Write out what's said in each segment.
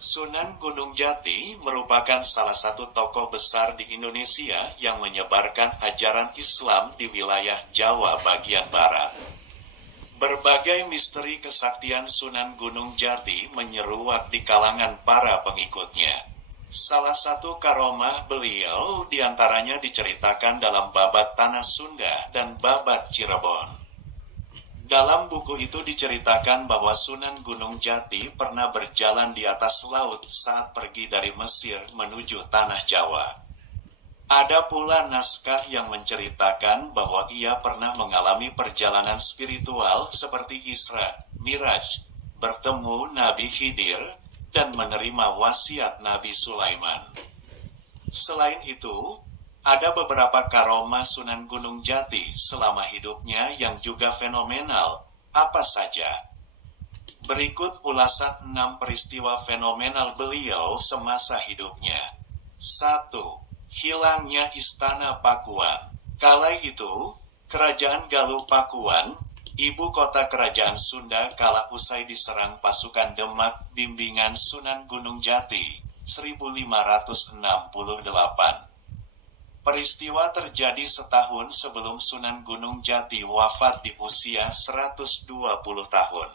Sunan Gunung Jati merupakan salah satu tokoh besar di Indonesia yang menyebarkan ajaran Islam di wilayah Jawa bagian barat. Berbagai misteri kesaktian Sunan Gunung Jati menyeruak di kalangan para pengikutnya. Salah satu karomah beliau diantaranya diceritakan dalam Babat Tanah Sunda dan Babat Cirebon. Dalam buku itu diceritakan bahwa Sunan Gunung Jati pernah berjalan di atas laut saat pergi dari Mesir menuju Tanah Jawa. Ada pula naskah yang menceritakan bahwa ia pernah mengalami perjalanan spiritual seperti Isra, Miraj, bertemu Nabi Khidir, dan menerima wasiat Nabi Sulaiman. Selain itu, ada beberapa karomah Sunan Gunung Jati selama hidupnya yang juga fenomenal. Apa saja? Berikut ulasan 6 peristiwa fenomenal beliau semasa hidupnya. 1. Hilangnya Istana Pakuan. Kala itu, Kerajaan Galuh Pakuan, ibu kota kerajaan Sunda kala usai diserang pasukan Demak bimbingan Sunan Gunung Jati, 1568. Peristiwa terjadi setahun sebelum Sunan Gunung Jati wafat di usia 120 tahun.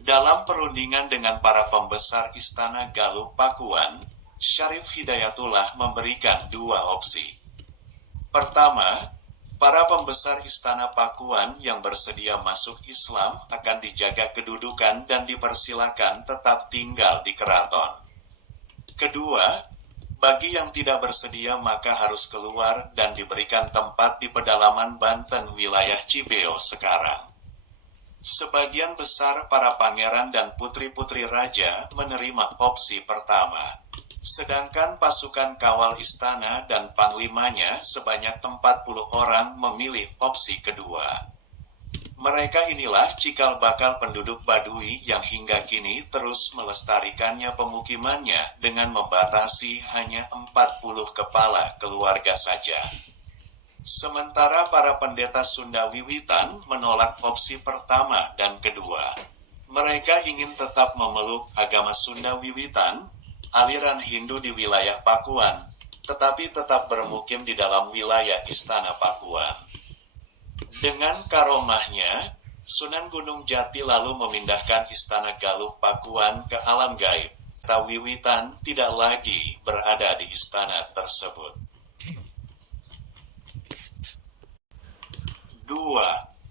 Dalam perundingan dengan para pembesar Istana Galuh Pakuan, Syarif Hidayatullah memberikan 2 opsi. Pertama, para pembesar Istana Pakuan yang bersedia masuk Islam akan dijaga kedudukan dan dipersilakan tetap tinggal di keraton. Kedua, bagi yang tidak bersedia maka harus keluar dan diberikan tempat di pedalaman Banten wilayah Cibeo sekarang. Sebagian besar para pangeran dan putri-putri raja menerima opsi pertama. Sedangkan pasukan kawal istana dan panglimanya sebanyak 40 orang memilih opsi kedua. Mereka inilah cikal bakal penduduk Baduy yang hingga kini terus melestarikannya pemukimannya dengan membatasi hanya 40 kepala keluarga saja. Sementara para pendeta Sunda Wiwitan menolak opsi pertama dan kedua. Mereka ingin tetap memeluk agama Sunda Wiwitan, aliran Hindu di wilayah Pakuan, tetapi tetap bermukim di dalam wilayah Istana Pakuan. Dengan karomahnya, Sunan Gunung Jati lalu memindahkan Istana Galuh Pakuan ke alam gaib. Wiwitan tidak lagi berada di istana tersebut. 2.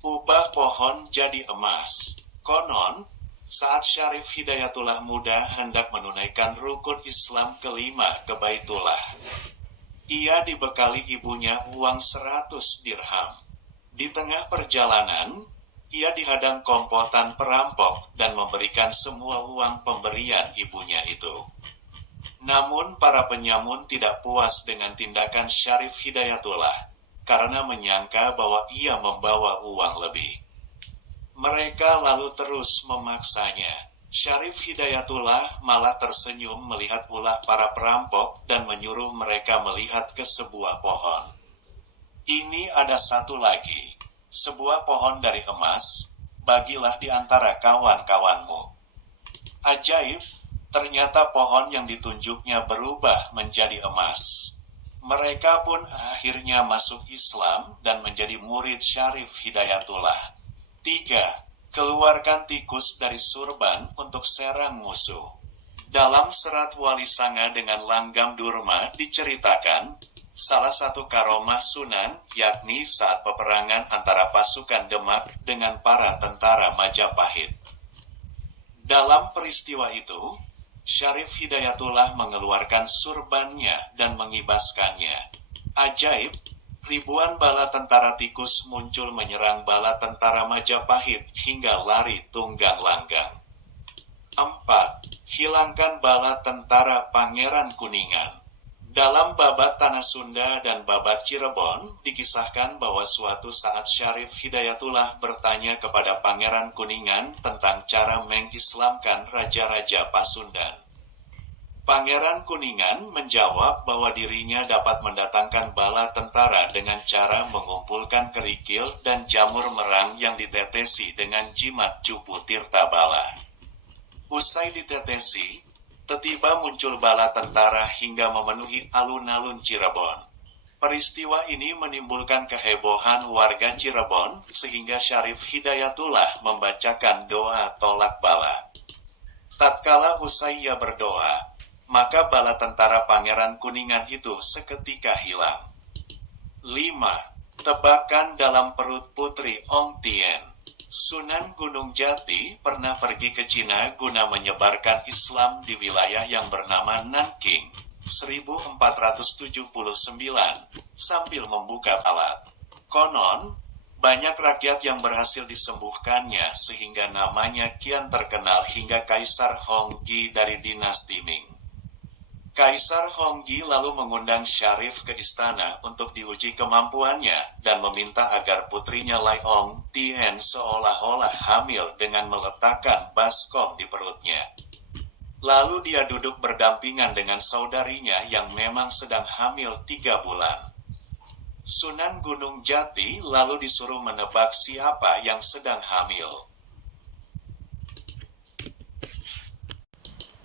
Ubah pohon jadi emas. Konon, saat Syarif Hidayatullah muda hendak menunaikan rukun Islam kelima ke Baitullah, ia dibekali ibunya uang 100 dirham. Di tengah perjalanan, ia dihadang komplotan perampok dan memberikan semua uang pemberian ibunya itu. Namun para penyamun tidak puas dengan tindakan Syarif Hidayatullah, karena menyangka bahwa ia membawa uang lebih. Mereka lalu terus memaksanya. Syarif Hidayatullah malah tersenyum melihat ulah para perampok dan menyuruh mereka melihat ke sebuah pohon. Ini ada satu lagi, sebuah pohon dari emas, bagilah di antara kawan-kawanmu. Ajaib, ternyata pohon yang ditunjuknya berubah menjadi emas. Mereka pun akhirnya masuk Islam dan menjadi murid Syarif Hidayatullah. 3. Keluarkan tikus dari surban untuk serang musuh. Dalam serat Wali Sanga dengan Langgam Durma diceritakan, salah satu karomah Sunan, yakni saat peperangan antara pasukan Demak dengan para tentara Majapahit. Dalam peristiwa itu, Syarif Hidayatullah mengeluarkan surbannya dan mengibaskannya. Ajaib, ribuan bala tentara tikus muncul menyerang bala tentara Majapahit hingga lari tunggang langgang. 4. Hilangkan bala tentara Pangeran Kuningan. Dalam Babat Tanah Sunda dan Babat Cirebon, dikisahkan bahwa suatu saat Syarif Hidayatullah bertanya kepada Pangeran Kuningan tentang cara mengislamkan raja-raja Pasundan. Pangeran Kuningan menjawab bahwa dirinya dapat mendatangkan bala tentara dengan cara mengumpulkan kerikil dan jamur merang yang ditetesi dengan jimat cupu tirta bala. Usai ditetesi, Tiba-tiba muncul bala tentara hingga memenuhi alun-alun Cirebon. Peristiwa ini menimbulkan kehebohan warga Cirebon, sehingga Syarif Hidayatullah membacakan doa tolak bala. Tatkala usai ia berdoa, maka bala tentara Pangeran Kuningan itu seketika hilang. 5. Tebakan dalam perut Putri Ong Tien. Sunan Gunung Jati pernah pergi ke Cina guna menyebarkan Islam di wilayah yang bernama Nanking, 1479, sambil membuka alat. Konon, banyak rakyat yang berhasil disembuhkannya sehingga namanya kian terkenal hingga Kaisar Honggi dari dinasti Ming. Kaisar Honggi lalu mengundang Syarif ke istana untuk diuji kemampuannya dan meminta agar putrinya Lai Ong Tien seolah-olah hamil dengan meletakkan baskom di perutnya. Lalu dia duduk berdampingan dengan saudarinya yang memang sedang hamil 3 bulan. Sunan Gunung Jati lalu disuruh menebak siapa yang sedang hamil.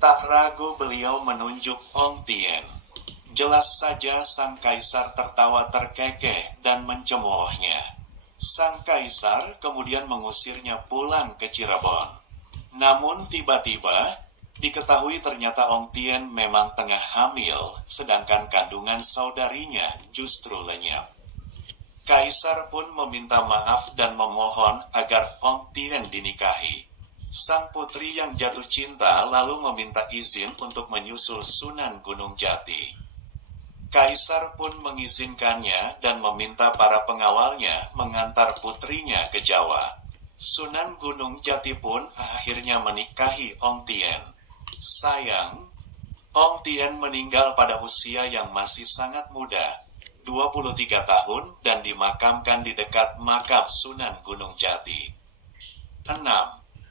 Tak ragu beliau menunjuk Ong Tien. Jelas saja sang kaisar tertawa terkekeh dan mencemoohnya. Sang kaisar kemudian mengusirnya pulang ke Cirebon. Namun tiba-tiba diketahui ternyata Ong Tien memang tengah hamil, sedangkan kandungan saudarinya justru lenyap. Kaisar pun meminta maaf dan memohon agar Ong Tien dinikahi. Sang putri yang jatuh cinta lalu meminta izin untuk menyusul Sunan Gunung Jati. Kaisar pun mengizinkannya dan meminta para pengawalnya mengantar putrinya ke Jawa. Sunan Gunung Jati pun akhirnya menikahi Ong Tien. Sayang, Ong Tien meninggal pada usia yang masih sangat muda, 23 tahun, dan dimakamkan di dekat makam Sunan Gunung Jati. 6.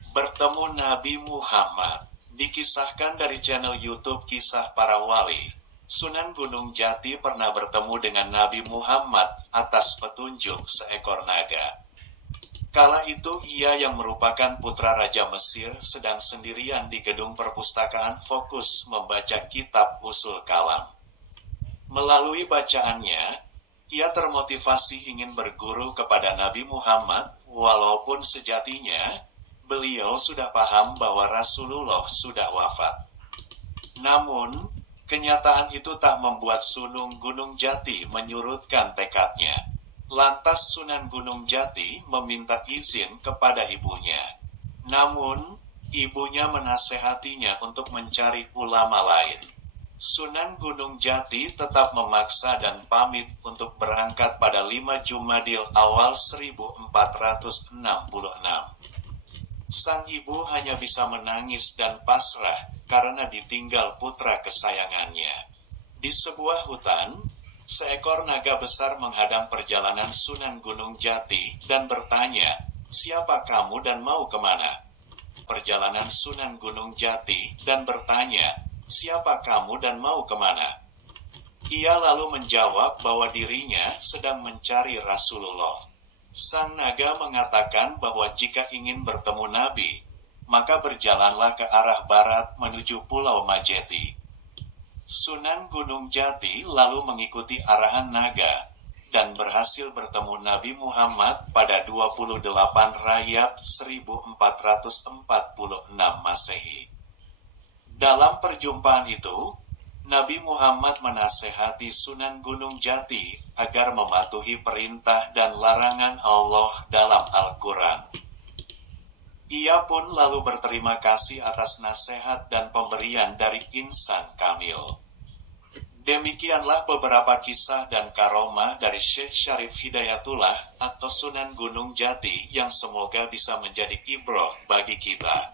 Bertemu Nabi Muhammad. Dikisahkan dari channel YouTube Kisah Para Wali, Sunan Gunung Jati pernah bertemu dengan Nabi Muhammad atas petunjuk seekor naga. Kala itu ia yang merupakan putra Raja Mesir sedang sendirian di gedung perpustakaan fokus membaca kitab Usul Kalam. Melalui bacaannya, ia termotivasi ingin berguru kepada Nabi Muhammad, walaupun sejatinya, beliau sudah paham bahwa Rasulullah sudah wafat. Namun, kenyataan itu tak membuat Sunan Gunung Jati menyurutkan tekadnya. Lantas Sunan Gunung Jati meminta izin kepada ibunya. Namun, ibunya menasehatinya untuk mencari ulama lain. Sunan Gunung Jati tetap memaksa dan pamit untuk berangkat pada 5 Jumadil awal 1466. Sang ibu hanya bisa menangis dan pasrah karena ditinggal putra kesayangannya. Di sebuah hutan, seekor naga besar menghadang perjalanan Sunan Gunung Jati dan bertanya, "Siapa kamu dan mau kemana?" Perjalanan Sunan Gunung Jati dan bertanya, "Siapa kamu dan mau kemana?" Ia lalu menjawab bahwa dirinya sedang mencari Rasulullah. Sang naga mengatakan bahwa jika ingin bertemu Nabi, maka berjalanlah ke arah barat menuju Pulau Majeti. Sunan Gunung Jati lalu mengikuti arahan naga, dan berhasil bertemu Nabi Muhammad pada 28 Rajab 1446 Masehi. Dalam perjumpaan itu, Nabi Muhammad menasehati Sunan Gunung Jati agar mematuhi perintah dan larangan Allah dalam Al-Quran. Ia pun lalu berterima kasih atas nasihat dan pemberian dari insan kamil. Demikianlah beberapa kisah dan karomah dari Syekh Syarif Hidayatullah atau Sunan Gunung Jati yang semoga bisa menjadi ibrah bagi kita.